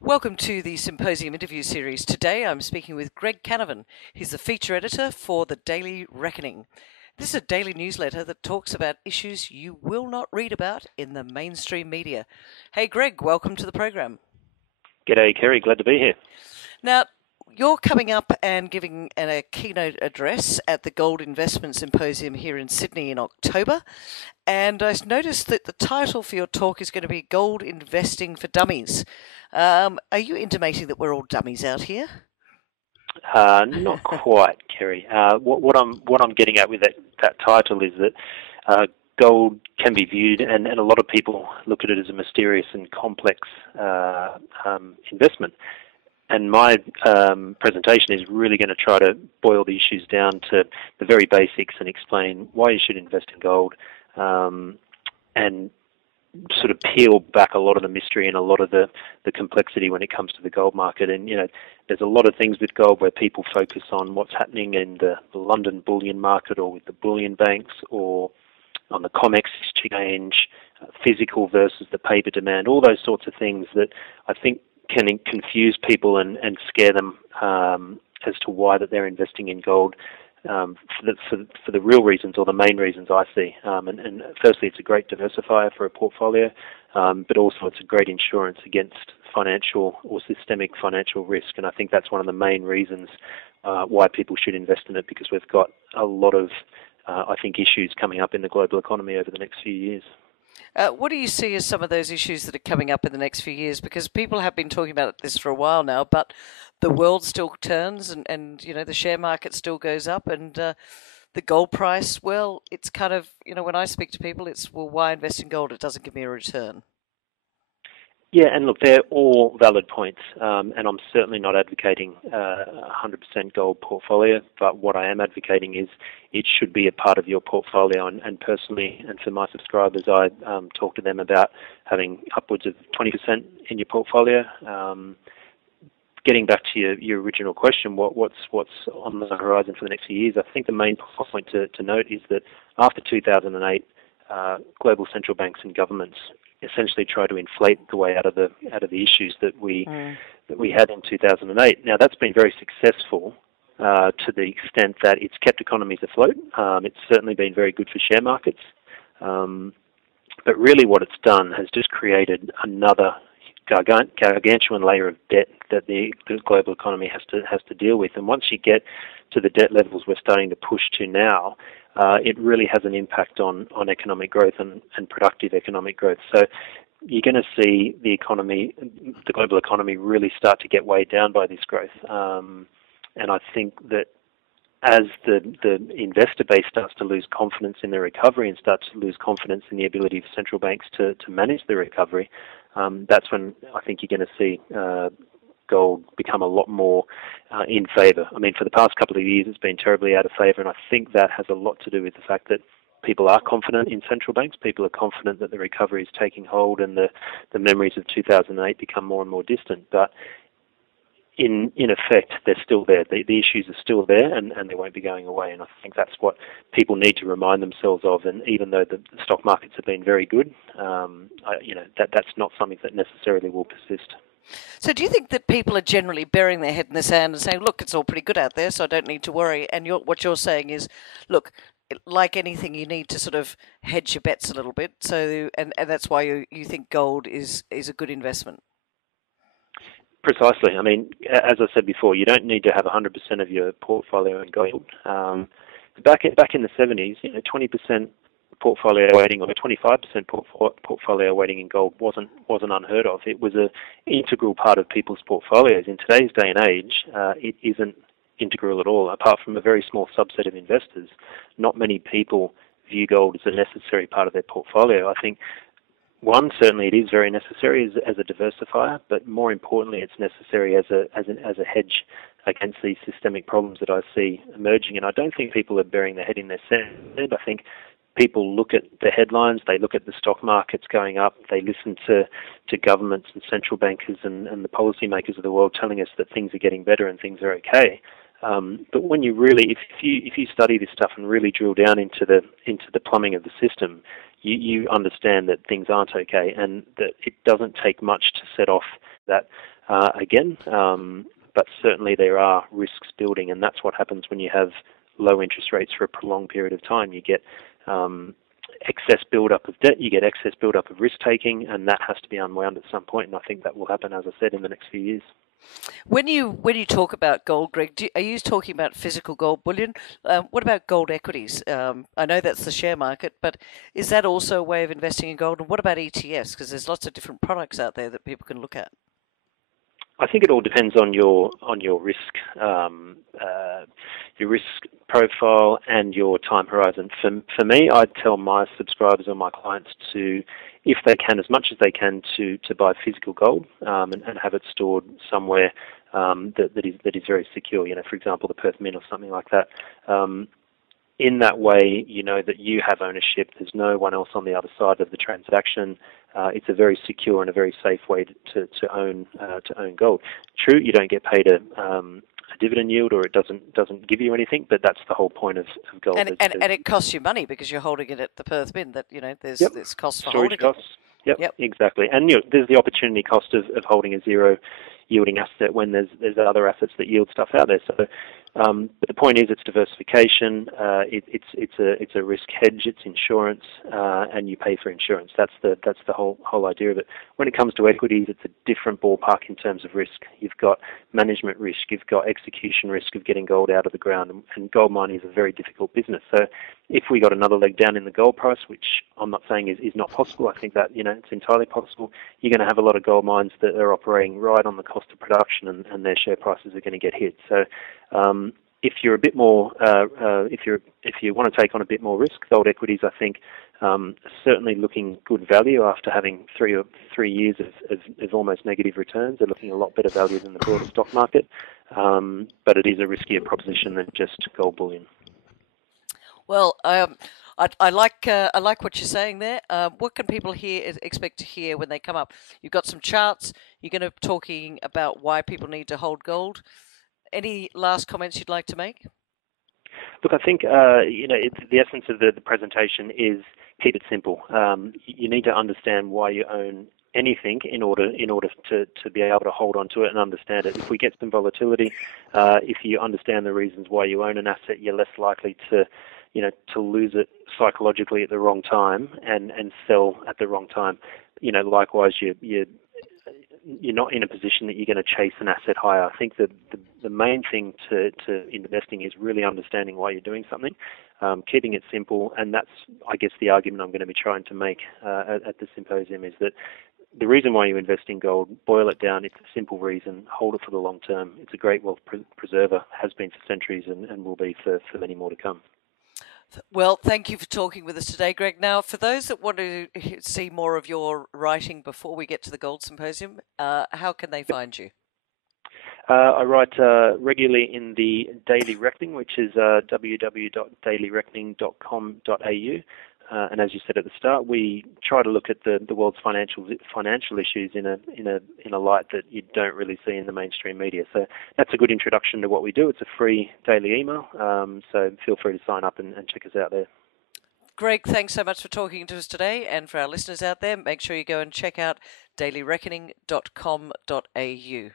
Welcome to the Symposium interview series. Today I'm speaking with Greg Canavan. He's the feature editor for the Daily Reckoning. This is a daily newsletter that talks about issues you will not read about in the mainstream media. Hey Greg, welcome to the program. G'day Kerry, glad to be here. Now, you're coming up and giving a keynote address at the Gold Investment Symposium here in Sydney in October. And I noticed that the title for your talk is going to be Gold Investing for Dummies. Are you intimating that we're all dummies out here? Not quite, Kerry. What I'm getting at with that title is that gold can be viewed, and a lot of people look at it as a mysterious and complex investment. And my presentation is really going to try to boil the issues down to the very basics and explain why you should invest in gold, and sort of peel back a lot of the mystery and a lot of the complexity when it comes to the gold market. And, there's a lot of things with gold where people focus on what's happening in the London bullion market or with the bullion banks or on the COMEX exchange, physical versus the paper demand, all those sorts of things that I think can confuse people and scare them as to why that they're investing in gold for the real reasons or the main reasons I see. And firstly, it's a great diversifier for a portfolio, but also it's a great insurance against financial or systemic financial risk. And I think that's one of the main reasons why people should invest in it, because we've got a lot of, I think, issues coming up in the global economy over the next few years. What do you see as some of those issues that are coming up in the next few years? Because people have been talking about this for a while now, but the world still turns and the share market still goes up, and the gold price, well, it's kind of, when I speak to people, it's, well, why invest in gold? It doesn't give me a return. Yeah, and look, they're all valid points, and I'm certainly not advocating a 100% gold portfolio, but what I am advocating is it should be a part of your portfolio, and personally, and for my subscribers, I talk to them about having upwards of 20% in your portfolio. Getting back to your original question, what's on the horizon for the next few years, I think the main point to note is that after 2008, global central banks and governments essentially try to inflate the way out of the issues that we had in 2008. Now that's been very successful to the extent that it's kept economies afloat. It's certainly been very good for share markets, but really what it's done has just created another gargantuan layer of debt that the global economy has to deal with. And once you get to the debt levels we're starting to push to now, it really has an impact on economic growth and productive economic growth. So you're going to see the global economy really start to get weighed down by this growth. And I think that as the investor base starts to lose confidence in the recovery and starts to lose confidence in the ability of central banks to manage the recovery, that's when I think you're going to see gold become a lot more in favour. I mean, for the past couple of years, it's been terribly out of favour, and I think that has a lot to do with the fact that people are confident in central banks. People are confident that the recovery is taking hold, and the memories of 2008 become more and more distant. But in effect, they're still there. The issues are still there, and they won't be going away. And I think that's what people need to remind themselves of. And even though the stock markets have been very good, that's not something that necessarily will persist. So do you think that people are generally burying their head in the sand and saying, look, it's all pretty good out there, so I don't need to worry? And what you're saying is, look, like anything, you need to sort of hedge your bets a little bit. So, and that's why you think gold is a good investment. Precisely. I mean, as I said before, you don't need to have 100% of your portfolio in gold. Back in the 70s, 20% portfolio weighting or 25% portfolio weighting in gold wasn't unheard of. It was an integral part of people's portfolios. In today's day and age, it isn't integral at all. Apart from a very small subset of investors, not many people view gold as a necessary part of their portfolio. I think one, certainly it is very necessary as a diversifier, but more importantly, it's necessary as a hedge against these systemic problems that I see emerging. And I don't think people are burying their head in their sand. I think people look at the headlines, they look at the stock markets going up, they listen to governments and central bankers and the policymakers of the world telling us that things are getting better and things are okay. But when you really, if you study this stuff and really drill down into the plumbing of the system, you understand that things aren't okay, and that it doesn't take much to set off that again. But certainly there are risks building, and that's what happens when you have low interest rates for a prolonged period of time. You get excess build-up of debt, you get excess build-up of risk-taking, and that has to be unwound at some point, and I think that will happen, as I said, in the next few years. When you talk about gold, Greg, are you talking about physical gold bullion? What about gold equities? I know that's the share market, but is that also a way of investing in gold? And what about ETFs? Because there's lots of different products out there that people can look at. I think it all depends on your risk profile and your time horizon. For me, I'd tell my subscribers or my clients to, if they can, as much as they can, to buy physical gold and have it stored somewhere that is very secure. For example, the Perth Mint or something like that. In that way, you know that you have ownership. There's no one else on the other side of the transaction. It's a very secure and a very safe way to own gold. True, you don't get paid a dividend yield, or it doesn't give you anything, but that's the whole point of gold. And it costs you money because you're holding it at the Perth Mint. That there's costs for storage holding costs. Yep, exactly. And there's the opportunity cost of holding a zero yielding asset when there's other assets that yield stuff out there. So, but the point is, it's diversification. It's a risk hedge. It's insurance, and you pay for insurance. That's the whole idea of it. When it comes to equities, it's a different ballpark in terms of risk. You've got management risk. You've got execution risk of getting gold out of the ground, and gold mining is a very difficult business. So, if we got another leg down in the gold price, which I'm not saying is not possible, I think that it's entirely possible. You're going to have a lot of gold mines that are operating right on the cost of production, and their share prices are going to get hit. So, if you're a bit more, if you want to take on a bit more risk, gold equities, I think, certainly looking good value after having three years of almost negative returns. They're looking a lot better value than the broader stock market, but it is a riskier proposition than just gold bullion. Well, I like what you're saying there. What can people expect to hear when they come up? You've got some charts. You're going to be talking about why people need to hold gold. Any last comments you'd like to make? Look, I think the essence of the presentation is keep it simple. You need to understand why you own anything in order to be able to hold on to it and understand it. If we get some volatility, if you understand the reasons why you own an asset, you're less likely to lose it psychologically at the wrong time and sell at the wrong time. Likewise, you're not in a position that you're going to chase an asset higher. I think that the main thing to investing is really understanding why you're doing something, keeping it simple, and that's, I guess, the argument I'm going to be trying to make at the symposium is that the reason why you invest in gold, boil it down, it's a simple reason. Hold it for the long term. It's a great wealth preserver, has been for centuries and will be for many more to come. Well, thank you for talking with us today, Greg. Now, for those that want to see more of your writing before we get to the Gold Symposium, how can they find you? I write regularly in the Daily Reckoning, which is www.dailyreckoning.com.au. And as you said at the start, we try to look at the world's financial issues in a light that you don't really see in the mainstream media. So that's a good introduction to what we do. It's a free daily email, so feel free to sign up and check us out there. Greg, thanks so much for talking to us today, and for our listeners out there, make sure you go and check out dailyreckoning.com.au.